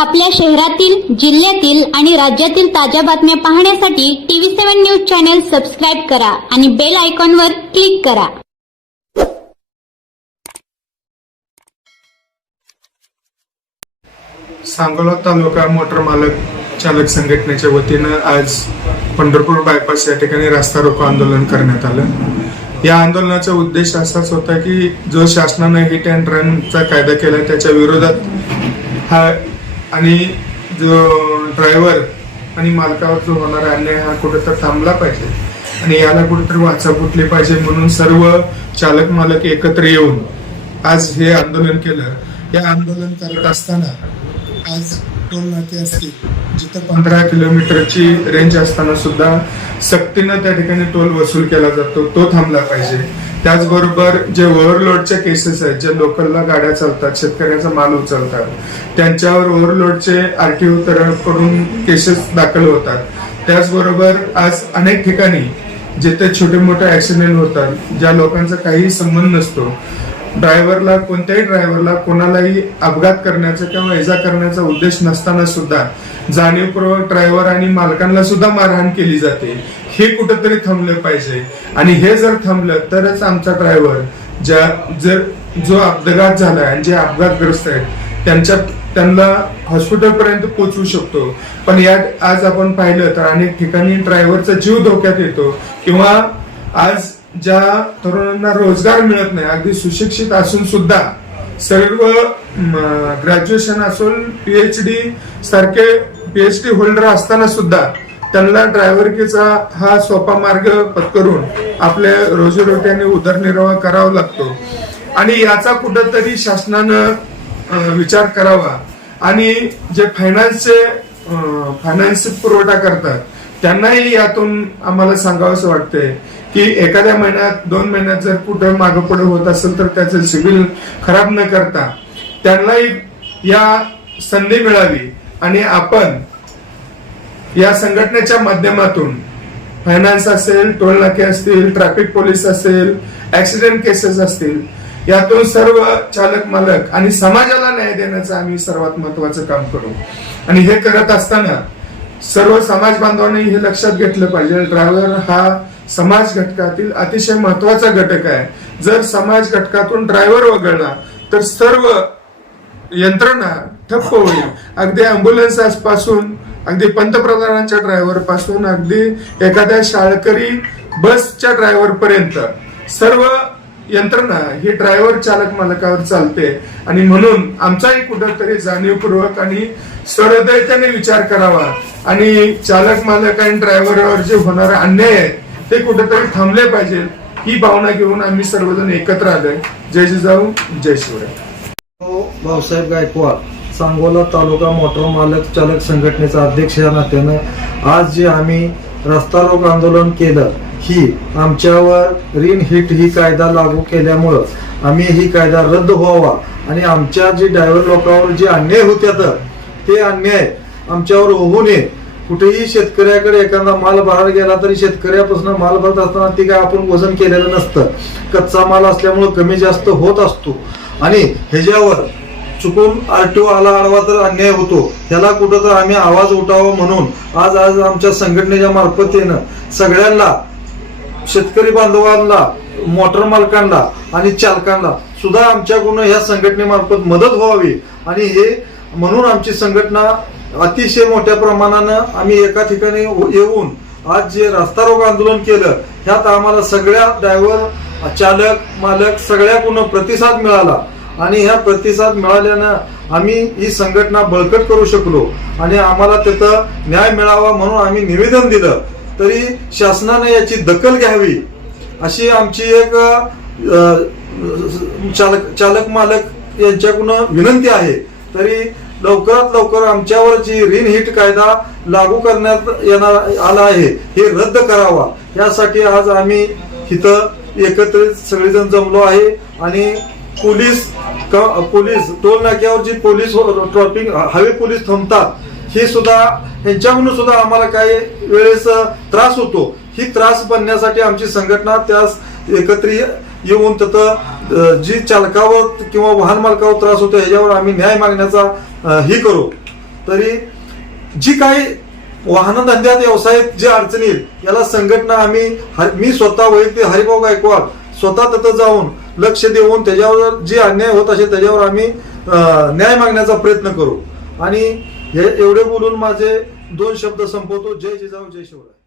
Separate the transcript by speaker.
Speaker 1: आपल्या शहरातील जिल्ह्यातील आणि राज्यातील ताज्या बातम्या पाहण्यासाठी TV seven news channel subscribe करा आणि बेल आयकॉनवर क्लिक करा.
Speaker 2: सांगोला तालुका मोटर मालक चालक संघटनेच्या वतीनं आज पंढरपूर बायपास या ठिकाणी रास्ता रोको आंदोलन करण्यात आलं. या आंदोलनाचा उद्देश असाच होता की जो शासनानं हिट अँड रनचा कायदा केला त्याच्या विरोधात हा आणि जो ड्रायव्हर आणि मालकावर जो होणारा अन्याय हा कुठेतरी थांबला पाहिजे. आणि याला कुठेतरी वाचा फुटली पाहिजे म्हणून सर्व चालक मालक एकत्र येऊन आज हे आंदोलन केलं. या आंदोलन करत असताना आज टोल नाके असतील जिथं पंधरा किलोमीटरची रेंज असताना सुद्धा सक्तीनं त्या ठिकाणी टोल वसूल केला जातो तो थांबला पाहिजे. त्याचबरोबर जे ओव्हरलोडचे केसेस आहेत जे लोकलला गाड्या चालतात शेतकऱ्याचा माल उचलतात त्यांच्यावर ओव्हरलोडचे आरटीओ करून केसेस दाखल होतात. त्याचबरोबर आज अनेक ठिकाणी जिथे छोटे मोठे ऍक्सिडेंट होतात ज्या लोकांचा काही संबंध नसतो ड्रायव्हरला कोणत्याही ड्रायव्हरला कोणालाही अपघात करण्याचा किंवा इजा करण्याचा उद्देश नसताना सुद्धा जाणीवपूर्वक ड्रायव्हर आणि मालकांना सुद्धा मारहाण केली जाते. हे कुठंतरी थांबलं पाहिजे. आणि हे जर थांबलं तरच आमचा ड्रायव्हर ज्या जर जो अपघात झालाय आणि जे अपघातग्रस्त आहेत त्यांच्या त्यांना हॉस्पिटल पर्यंत पोहोचवू शकतो. पण यात आज आपण पाहिलं तर अनेक ठिकाणी ड्रायव्हरचा जीव धोक्यात येतो किंवा आज ज्या तरुणांना रोजगार मिळत नाही अगदी सुशिक्षित असून सुद्धा सर्व ग्रॅज्युएशन असून पीएचडी सारखे पी एच डी होल्डर असताना सुद्धा त्यांना ड्रायव्हरकीचा हा सोपा मार्ग पत्करून आपल्या रोजीरोट्याने उदरनिर्वाह करावा लागतो. आणि याचा कुठंतरी शासनानं विचार करावा. आणि जे फायनान्सचे फायनान्स पुरवठा करतात त्यांनाही यातून आम्हाला सांगावंसं वाटतंय की एखाद्या महिन्यात दोन महिन्यात जर कुठं मागं पुढे होत असेल तर त्याचं सिबिल खराब न करता त्यांनाही या संधी मिळावी आणि आपण या संघटनेच्या माध्यमातून फायनान्स असेल टोल नाके असतील ट्रॅफिक पोलीस असेल ऍक्सिडेंट केसेस असतील यातून सर्व चालक मालक आणि समाजाला न्याय देण्याचं आम्ही सर्वात महत्वाचं काम करू. आणि हे करत असताना सर्व समाज बांधवांनी हे लक्षात घेतलं पाहिजे. ड्रायव्हर हा समाज घटकातील अतिशय महत्त्वाचा घटक आहे. जर समाज घटकातून ड्रायव्हर वगळला तर सर्व यंत्रणा ठप्प होईल. अगदी अँब्युलन्सपासून अगदी पंतप्रधानांच्या ड्रायव्हरपासून अगदी एखाद्या शाळकरी बसच्या ड्रायव्हर पर्यंत सर्व यंत्रणा ही ड्रायव्हर चालक मालकावर चालते. आणि म्हणून आमचाही कुठंतरी जाणीवपूर्वक आणि सहृदयतेने विचार करावा. आणि चालक मालक आणि ड्रायव्हरवर जे होणारा अन्याय आहे ते कुठेतरी थांबले पाहिजे. ही भावना घेऊन आम्ही सर्वजण एकत्र आलोय. जय जिजाऊ जय शिवराय.
Speaker 3: हो, भाऊसाहेब गायकवाड सांगोला तालुका मोटर मालक चालक संघटनेचा अध्यक्ष या नात्यानं आज जे आम्ही रस्ता रोग आंदोलन केलं ही आमच्यावर रिन हिट ही कायदा लागू केल्यामुळं आम्ही ही कायदा रद्द व्हावा आणि आमच्या जे ड्रायव्हर लोकांवर जे अन्याय होत्यात ते अन्याय आमच्यावर होऊ नये. कुठेही शेतकऱ्याकडे एखादा माल बाहेर गेला तरी शेतकऱ्यापासून माल भरत असताना ते काय आपण वजन केलेलं नसतं. कच्चा माल असल्यामुळं कमी जास्त होत असतो. आणि ह्याच्यावर चुकून आरटीओ आला आडवा तर अन्याय होतो. ह्याला कुठं तर आम्ही आवाज उठावा म्हणून आज आज आमच्या संघटनेच्या मार्फतीनं सगळ्यांना शेतकरी बांधवांना मोटर मालकांना आणि चालकांना सुद्धा आमच्याकडून ह्या संघटनेमार्फत मदत व्हावी. आणि हे म्हणून आमची संघटना अतिशय मोठ्या प्रमाणानं आम्ही एका ठिकाणी येऊन आज जे रस्ता रोग आंदोलन केलं ह्यात आम्हाला सगळ्या ड्रायव्हर चालक मालक सगळ्याकडून प्रतिसाद मिळाला. आणि ह्या प्रतिसाद मिळाल्यानं आम्ही ही संघटना बळकट करू शकलो. आणि आम्हाला तिथं न्याय मिळावा म्हणून आम्ही निवेदन दिलं. तरी शासनाने याची दखल घ्यावी अशी आमची एक चालक चालक मालक यांच्याकडून विनंती आहे. तरी लवकरात लवकर आमच्यावर जी रिन हिट कायदा लागू करण्यात येणार आला आहे हे रद्द करावा. यासाठी आज आम्ही इथं एकत्रित सगळेजण जमलो आहे आणि पोलीस पोलीस टोल नाक्यावर जी पोलीस हो, ट्रॉपिंग हवे पोलीस थांबतात हे सुद्धा यांच्याकडून सुद्धा आम्हाला काही वेळेस त्रास होतो. ही त्रास बनण्यासाठी आमची संघटना त्यास एकत्रित येऊन तिथं जी चालकावर किंवा वाहन मालकावर त्रास होतो ह्याच्यावर आम्ही न्याय मागण्याचा हे करू. तरी जी काही वाहन धंद्यात व्यवसायात जे अडचणी येईल याला संघटना आम्ही मी स्वतः वैयक्तिक हरिभाऊ गायकवाड स्वतः तिथं जाऊन लक्ष देऊन त्याच्यावर जे अन्याय होत असेल त्याच्यावर आम्ही न्याय मागण्याचा प्रयत्न करू. आणि हे एवढे बोलून माझे दोन शब्द संपवतो. जय जिजाऊ जय शिवराय.